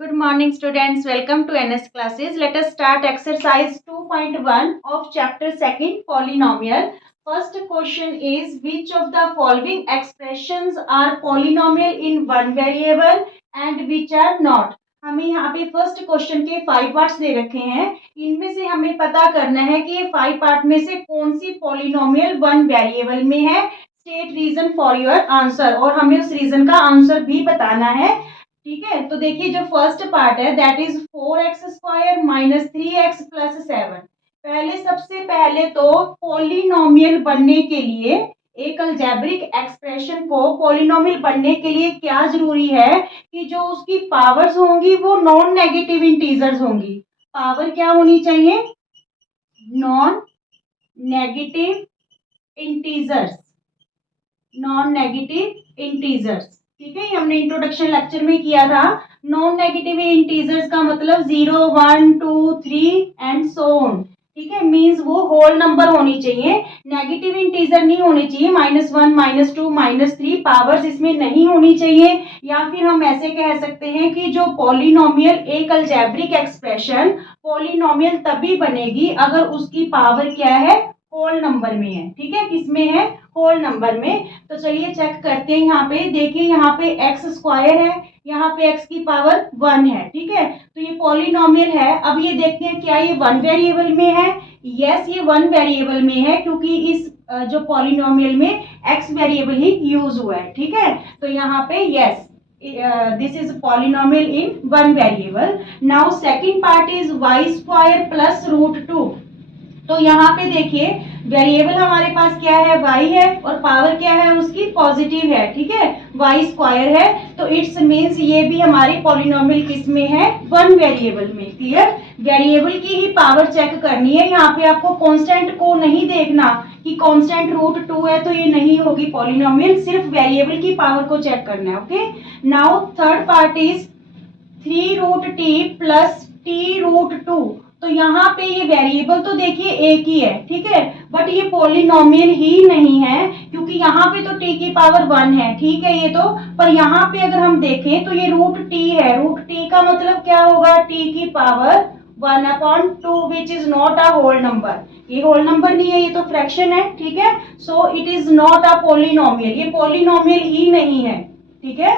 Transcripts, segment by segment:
Good morning, students. Welcome to NS classes. Let us start exercise 2.1 of chapter 2, polynomial. First question is, which of the following expressions are polynomial in one variable and which are not? हमें यहाँ पे first question के 5 parts दे रखे हैं. इनमें से हमें पता करना है कि ये 5 पार्ट में से कौन सी पॉलिनोमियल वन वेरिएबल में है. State reason for your answer, और हमें उस रीजन का आंसर भी बताना है. ठीक है, तो देखिए जो फर्स्ट पार्ट है that is 4x² minus 3x plus 7. सबसे पहले तो पॉलिनोमियल बनने के लिए, एक अलजेब्रिक एक्सप्रेशन को पॉलिनोमियल बनने के लिए क्या जरूरी है कि जो उसकी पावर्स होंगी वो नॉन नेगेटिव इंटीजर्स होंगी. पावर क्या होनी चाहिए? Non negative integers. Non negative integers. ठीक है, ये हमने इंट्रोडक्शन लेक्चर में किया था. नॉन नेगेटिव इंटीजर्स का मतलब 0, 1, 2, 3 एंड सो ऑन. ठीक है, मींस वो होल नंबर होनी चाहिए, नेगेटिव इंटीजर नहीं होने चाहिए. -1, -2, -3 पावर्स इसमें नहीं होनी चाहिए. या फिर हम ऐसे कह सकते हैं कि जो पॉलिनोमियल, एक अलजेब्रिक एक्सप्रेशन पॉलिनोमियल तभी बनेगी अगर उसकी पावर क्या है? होल नंबर में है. ठीक है, किसमें है? होल नंबर में. तो चलिए चेक करते हैं. यहाँ पे देखिए, यहाँ पे x² है, यहाँ पे x की पावर 1 है. ठीक है, तो ये पॉलिनोमियल है. अब ये देखते हैं क्या ये वन वेरिएबल में है. यस, ये वन वेरिएबल में है क्योंकि इस जो पॉलिनोमियल में x वेरिएबल ही यूज हुआ है. ठीक है, तो यहाँ पे yes, this is polynomial in one variable. Now second part is y² plus √2. तो यहाँ पे देखिए वेरिएबल हमारे पास क्या है? y है, और पावर क्या है उसकी? पॉजिटिव है. ठीक है, y² है, तो इट्स मीन्स ये भी हमारी पॉलिनोमियल किस में है? वन वेरिएबल में. क्लियर? वेरिएबल की ही पावर चेक करनी है. यहाँ पे आपको कांस्टेंट को नहीं देखना कि कांस्टेंट √2 है तो ये नहीं होगी पॉलिनोमियल. सिर्फ वेरिएबल की पावर को चेक करना है. Okay, now third part is 3√t plus t√2. तो यहाँ पे ये वेरिएबल तो देखिए एक ही है. ठीक है, बट ये पॉलिनोमियल ही नहीं है क्योंकि यहाँ पे तो t की पावर 1 है. ठीक है, ये तो, पर यहाँ पे अगर हम देखें तो ये √t है. √t का मतलब क्या होगा? t की power 1/2 which is not a whole number. ये होल नंबर नहीं है, ये तो फ्रैक्शन है. ठीक है, so it is not a polynomial. ये पॉलिनोमियल ही नहीं है. ठीक है,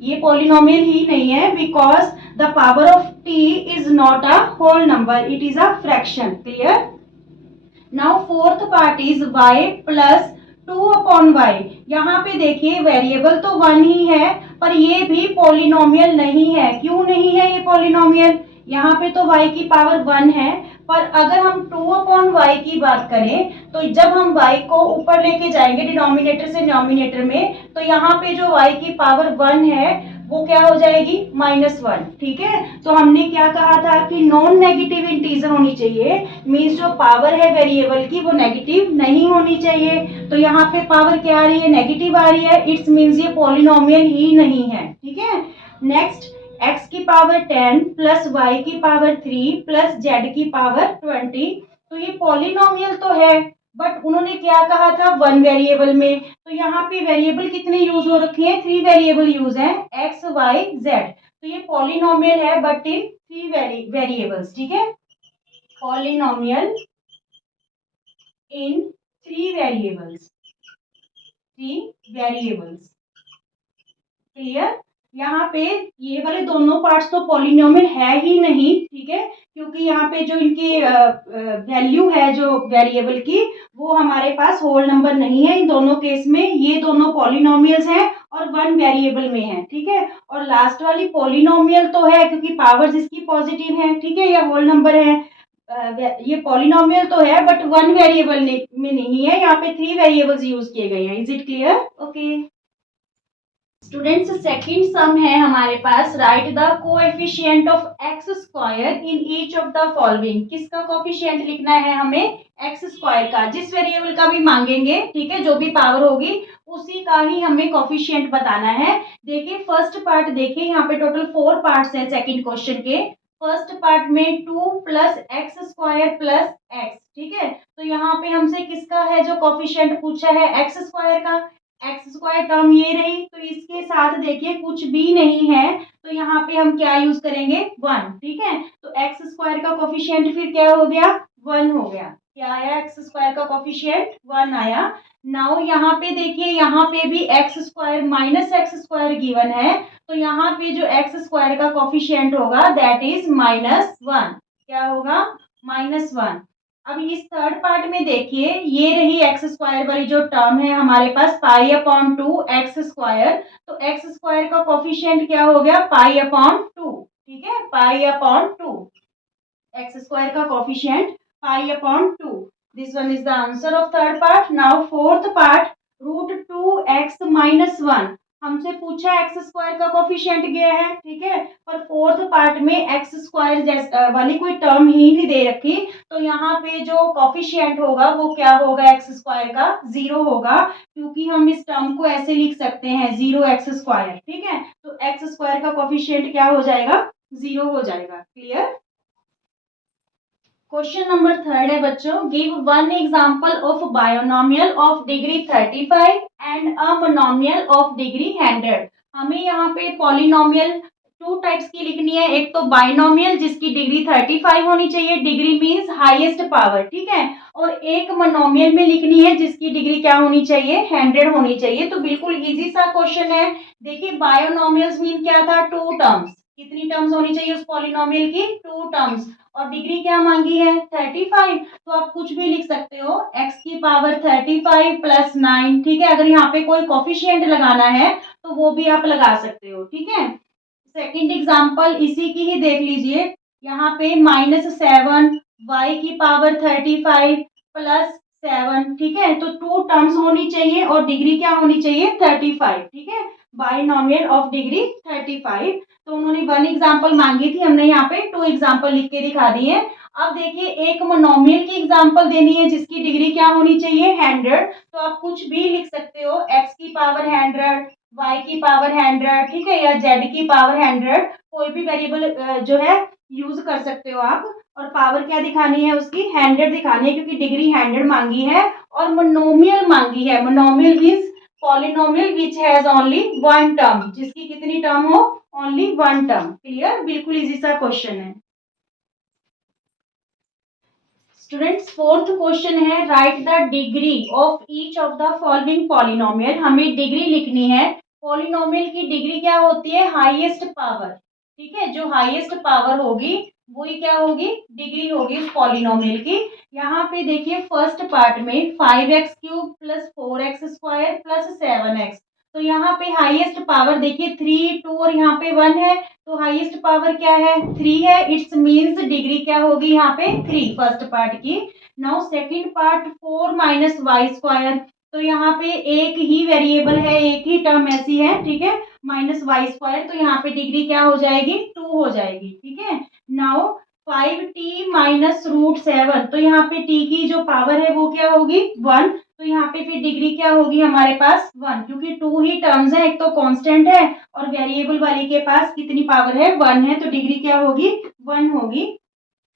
ये पॉलिनोमियल ही नहीं है because the power of t is not a whole number, it is a fraction. Clear? Now fourth part is y plus 2/y. यहाँ पे देखिए वेरिएबल तो 1 ही है पर ये भी पॉलिनोमियल नहीं है. क्यों नहीं है ये पॉलिनोमियल? यहाँ पे तो y की पावर 1 है, पर अगर हम 2/y की बात करें तो जब हम y को ऊपर लेके जाएंगे डिनोमिनेटर से डिनोमिनेटर में, तो यहाँ पे जो y की पावर 1 है वो क्या हो जाएगी? -1. ठीक है, तो हमने क्या कहा था कि नॉन नेगेटिव इंटीजर होनी चाहिए. मीन्स जो पावर है वेरिएबल की वो नेगेटिव नहीं होनी चाहिए. तो यहाँ पे पावर क्या आ रही है? नेगेटिव आ रही है. इट्स मीन्स ये पॉलिनोमियल ही नहीं है. ठीक है, नेक्स्ट x की पावर 10 प्लस y की पावर 3 प्लस z की पावर 20. तो ये पॉलिनोमियल तो है, बट उन्होंने क्या कहा था? वन वेरिएबल में. तो यहाँ पे वेरिएबल कितने यूज हो रखे हैं? 3 वेरिएबल यूज हैं, x, y, z. तो ये पॉलिनोमियल है बट इन 3 वेरिएबल्स. ठीक है, पॉलिनोमियल इन 3 वेरिएबल्स. 3 वेरिएबल्स. क्लियर? यहाँ पे ये वाले दोनों पार्ट्स तो पॉलिनोमियल है ही नहीं. ठीक है, क्योंकि यहाँ पे जो इनकी वैल्यू है जो वेरिएबल की, वो हमारे पास होल नंबर नहीं है. इन दोनों केस में ये दोनों पॉलिनोमियल्स हैं और वन वेरिएबल में है. ठीक है, और लास्ट वाली पॉलिनोमियल तो है क्योंकि पावर्स इसकी पॉजिटिव है. ठीक है, या होल नंबर है. ये पॉलिनोमियल तो है बट वन वेरिएबल में नहीं है. यहाँ पे 3 वेरिएबल्स यूज किए गए हैं. Is it clear? Okay students, second sum है हमारे पास. Write the coefficient of x² in each of the following. किसका कोएफिशिएंट लिखना है हमें? x² का. जिस वेरिएबल का भी मांगेंगे, ठीक है, जो भी पावर होगी उसी का ही हमें कोएफिशिएंट बताना है. देखिए फर्स्ट पार्ट देखिए, यहाँ पे टोटल 4 पार्ट्स हैं सेकंड क्वेश्चन के. फर्स्ट पार्ट में 2 प्लस x² प्लस x. ठीक है, तो यहाँ पे हमसे किसका है जो कोएफिशिएंट पूछा है? x² का. x² टर्म ये रही, तो इसके साथ देखिए कुछ भी नहीं है, तो यहाँ पे पे हम क्या यूज करेंगे 1, ठीक है। तो एक्स स्क्वायर का कोफिशिएंट फिर क्या हो गया 1 हो गया। क्या आया एक्स स्क्वायर का कोफिशिएंट 1 आया। नाउ यहाँ पे देखिए यहाँ पे भी x square minus x square given है, तो यहाँ पे जो एक्स स्क्वायर का कोफिशिएंट होगा दैट इज -1। क्या होगा -1। अब इस थर्ड पार्ट में देखिए ये रही एक्स स्क्वायर वाली जो टर्म है हमारे पास π/2 एक्स स्क्वायर, तो एक्स स्क्वायर का कोफिशिएंट क्या हो गया π/2, ठीक है π/2 एक्स स्क्वायर का coefficient π/2। This one is the answer of third part. Now fourth part √2x-1 हमसे पूछा एक्स स्क्वायर का कोफिशिएंट गया है, ठीक है, पर फोर्थ पार्ट में एक्स स्क्वायर वाली कोई टर्म ही नहीं दे रखी, तो यहाँ पे जो कोफिशिएंट होगा वो क्या होगा एक्स स्क्वायर का 0 होगा, क्योंकि हम इस टर्म को ऐसे लिख सकते हैं 0x², ठीक है। तो एक्स स्क्वायर का कोफिशिएंट क्या हो जाएगा 0 हो जाएगा। क्लियर। क्वेश्चन नंबर थर्ड है बच्चों, give one example of binomial of degree 35 and a monomial of degree 100। हमें यहाँ पे पॉलिनोमियल टू टाइप्स की लिखनी है, एक तो बाइनोमियल जिसकी डिग्री 35 होनी चाहिए, डिग्री मींस हाईएस्ट पावर, ठीक है, और एक मोनोमियल में लिखनी है जिसकी डिग्री क्या होनी चाहिए 100 होनी चाहिए। तो बिल्कुल इजी सा क्वेश्चन है। देखिए बायोनोमियल्स मीन क्या था 2 टर्म्स, कितनी टर्म्स होनी चाहिए उस पॉलिनोमियल की 2 टर्म्स, और डिग्री क्या मांगी है 35, तो आप कुछ भी लिख सकते हो x की पावर 35 + 9, ठीक है। अगर यहाँ पे कोई कोफिशिएंट लगाना है तो वो भी आप लगा सकते हो, ठीक है। सेकंड एग्जांपल इसी की ही देख लीजिए, यहाँ पे -7 y की पावर 35 + 7, ठीक है, तो 2 टर्म्स होनी चाहिए और डिग्री क्या होनी चाहिए 35, ठीक है, बाइनोमियल ऑफ डिग्री 35। तो उन्होंने 1 एग्जांपल मांगी थी, हमने यहाँ पे 2 एग्जांपल लिख के दिखा दिए। अब देखिए एक मोनोमियल की एग्जांपल देनी है जिसकी डिग्री क्या होनी चाहिए 100, तो आप कुछ भी लिख सकते हो x की पावर 100, y की पावर 100, ठीक है, या z की पावर 100, कोई भी वेरिएबल जो है यूज कर सकते हो आप, और पावर क्या दिखानी है उसकी 100 दिखानी है, क्योंकि डिग्री 100 मांगी है और मोनोमियल मांगी है। Monomial means polynomial which has only 1 term, जिसकी कितनी टर्म हो ओनली 1 टर्म। क्लियर, बिल्कुल इजी सा क्वेश्चन है। स्टूडेंट्स फोर्थ क्वेश्चन है, right the degree of each of the following polynomial. हमें डिग्री लिखनी है, पॉलिनोमियल की डिग्री क्या होती है हाईएस्ट पावर, ठीक है, जो हाईएस्ट पावर होगी वही क्या होगी डिग्री होगी उस पॉलिनोमियल की। यहाँ पे देखिए फर्स्ट पार्ट में 5x³ + 4x² + 7x, तो यहाँ पे हाईएस्ट पावर देखिए 3, 2 और यहाँ पे 1 है, तो हाईएस्ट पावर क्या है 3 है, इट्स मींस डिग्री क्या होगी यहाँ पे 3 फर्स्ट पार्ट की। नाउ सेकंड पार्ट 4 - y², तो यहाँ पे एक ही वेरिएबल है, एक ही टर्म ऐसी है, ठीक है, -y², तो यहाँ पे डिग्री क्या हो जाएगी 2 हो जाएगी, ठीक है। नाउ 5t - √7, तो यहाँ पे t की जो पावर है वो क्या होगी 1, तो यहाँ पे फिर डिग्री क्या होगी हमारे पास 1, क्योंकि 2 ही टर्म्स है, एक तो कांस्टेंट है और वेरिएबल वाली के पास कितनी पावर है 1 है, तो डिग्री क्या होगी 1 होगी।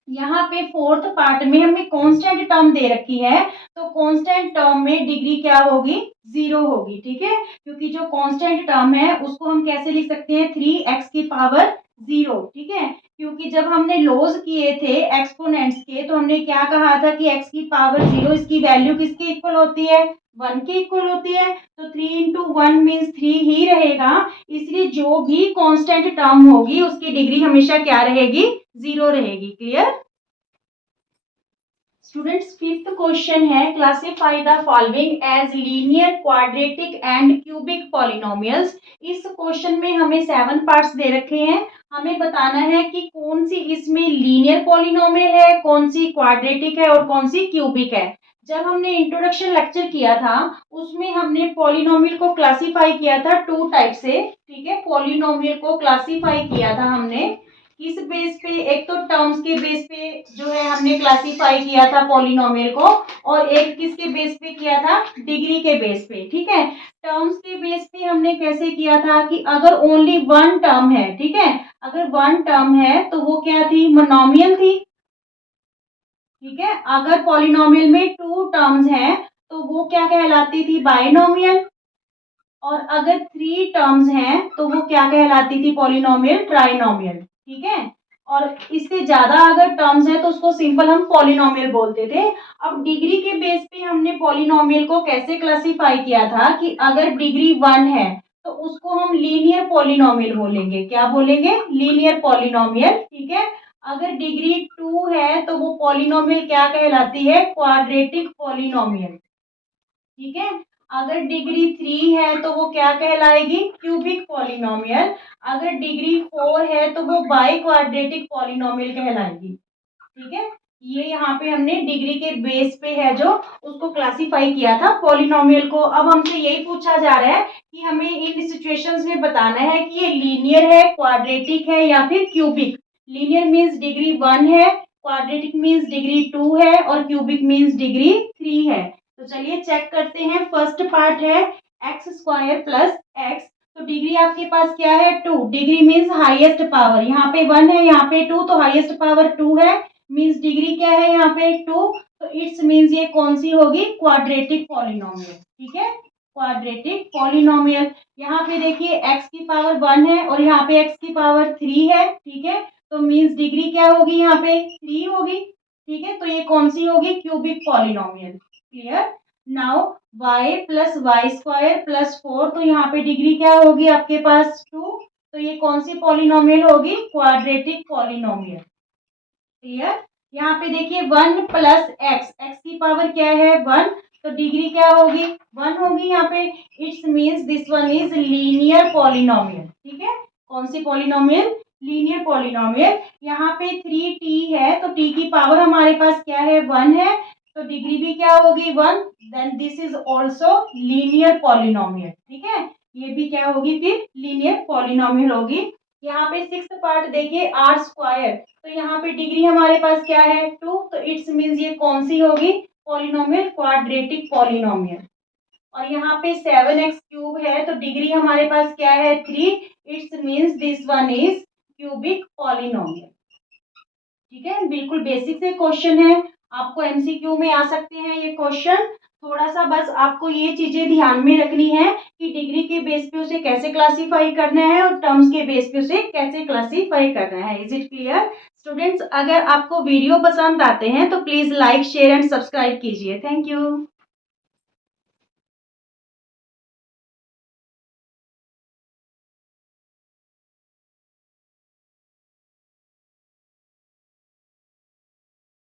यहाँ पे फोर्थ पार्ट में हमें कांस्टेंट टर्म दे रखी है, तो कांस्टेंट टर्म में डिग्री क्या होगी 0 होगी, ठीक है, क्योंकि जो कांस्टेंट टर्म है उसको हम कैसे लिख सकते हैं 3x की पावर 0, ठीक है, क्योंकि जब हमने लॉज किए थे एक्सपोनेंट्स के तो हमने क्या कहा था कि x की पावर 0 इसकी वैल्यू किसकी इक्वल होती है 1 की इक्वल होती है, तो 3 × 1 मीन्स 3 ही रहेगा, इसलिए जो भी कांस्टेंट टर्म होगी उसकी डिग्री हमेशा क्या रहेगी 0 रहेगी। क्लियर। स्टूडेंट्स फिफ्थ क्वेश्चन है, classify the following as linear, quadratic and cubic polynomials. इस क्वेश्चन में हमें 7 पार्ट्स दे रखे हैं, हमें बताना है कि कौन सी इसमें लीनियर पॉलिनोमियल है, कौन सी क्वाड्रेटिक है और कौन सी क्यूबिक है। जब हमने इंट्रोडक्शन लेक्चर किया था उसमें हमने पॉलिनोमियल को क्लासिफाई किया था 2 टाइप से, ठीक है, पॉलिनोमियल को क्लासिफाई किया था हमने किस बेस पे, एक तो टर्म्स के बेस पे जो है हमने क्लासिफाई किया था पॉलिनोमियल को, और एक किसके बेस पे किया था डिग्री के बेस पे, ठीक है। टर्म्स के बेस पे हमने कैसे किया था कि अगर ओनली 1 टर्म है, ठीक है, अगर 1 टर्म है तो वो क्या थी मोनोमियल थी, ठीक है, अगर पॉलिनोमियल में 2 टर्म्स हैं तो वो क्या कहलाती थी बाइनोमियल, और अगर 3 टर्म्स हैं तो वो क्या कहलाती थी? Polynomial trinomial. ठीक है, और इससे ज्यादा अगर टर्म्स हैं तो उसको सिंपल हम पॉलिनोमियल बोलते थे। अब डिग्री के बेस पे हमने पॉलिनोमियल को कैसे क्लासिफाई किया था कि अगर डिग्री 1 है तो उसको हम लीनियर पॉलिनोमियल बोलेंगे। क्या बोलेंगे? Linear polynomial. ठीक है, अगर डिग्री 2 है तो वो पॉलिनोमियल क्या कहलाती है? Quadratic polynomial. ठीक है, अगर डिग्री 3 है तो वो क्या कहलाएगी? Cubic polynomial. अगर डिग्री 4 है तो वो बाई क्वाड्रेटिक पॉलिनोमियल कहलाएगी। ठीक है, ये यहाँ पे हमने डिग्री के बेस पे है जो उसको क्लासिफाई किया था पॉलिनोमियल को। अब हमसे यही पूछा जा रहा है कि हमें इन सिचुएशंस में बताना है कि ये लीनियर है, क्वाड्रेटिक है या फिर क्यूबिक। लीनियर मीन्स डिग्री 1 है, क्वाड्रेटिक मीन्स डिग्री 2 है और क्यूबिक मीन्स डिग्री 3 है। तो चलिए चेक करते हैं। फर्स्ट पार्ट है एक्स स्क्वायर प्लस एक्स। तो डिग्री आपके पास क्या है? 2। Degree means highest power. यहाँ पे 1 है, यहाँ पे 2, तो हाईएस्ट पावर 2 है, मीन्स डिग्री क्या है? यहाँ पे 2। तो इट्स मीन्स ये कौन सी होगी? Quadratic polynomial. ठीक है, क्वाड्रेटिक पॉलिनोमियल। यहाँ पे देखिए x की पावर 1 है और यहाँ पे x की पावर 3 है। ठीक है, तो मीन्स डिग्री क्या होगी? यहाँ पे 3 होगी। ठीक है, तो ये कौन सी होगी? Cubic polynomial. Clear? Now y plus y square plus 4, तो यहाँ पे डिग्री क्या होगी आपके पास? 2। तो ये कौन सी पॉलिनोमियल होगी? Quadratic polynomial. क्लियर? यहाँ पे देखिए 1 प्लस एक्स, एक्स की पावर क्या है? 1, तो डिग्री क्या होगी? 1 होगी यहाँ पे। It's means this one is linear polynomial. ठीक है, कौन सी पॉलिनोमियल? Linear polynomial. यहाँ पे 3t है तो t की पावर हमारे पास क्या है? 1 है, तो डिग्री भी क्या होगी? 1। Then this is also linear polynomial. ठीक है, ये भी क्या होगी? फिर लीनियर पॉलिनोमियल होगी। यहाँ पे 6th पार्ट देखिए आर स्क्वायर, तो यहाँ पे डिग्री हमारे पास क्या है? 2, तो इट्स मीन्स ये कौन सी होगी? Polynomial, quadratic polynomial. और यहाँ पे 7x क्यूब है तो डिग्री हमारे पास क्या है? 3। It's means this one is cubic polynomial. ठीक है, बिल्कुल बेसिक से क्वेश्चन है, आपको एमसीक्यू में आ सकते हैं ये क्वेश्चन। थोड़ा सा बस आपको ये चीजें ध्यान में रखनी है कि डिग्री के बेस पे उसे कैसे क्लासिफाई करना है और टर्म्स के बेस पे उसे कैसे क्लासिफाई करना है। Is it clear students? अगर आपको वीडियो पसंद आते हैं तो please like, share and subscribe कीजिए। Thank you.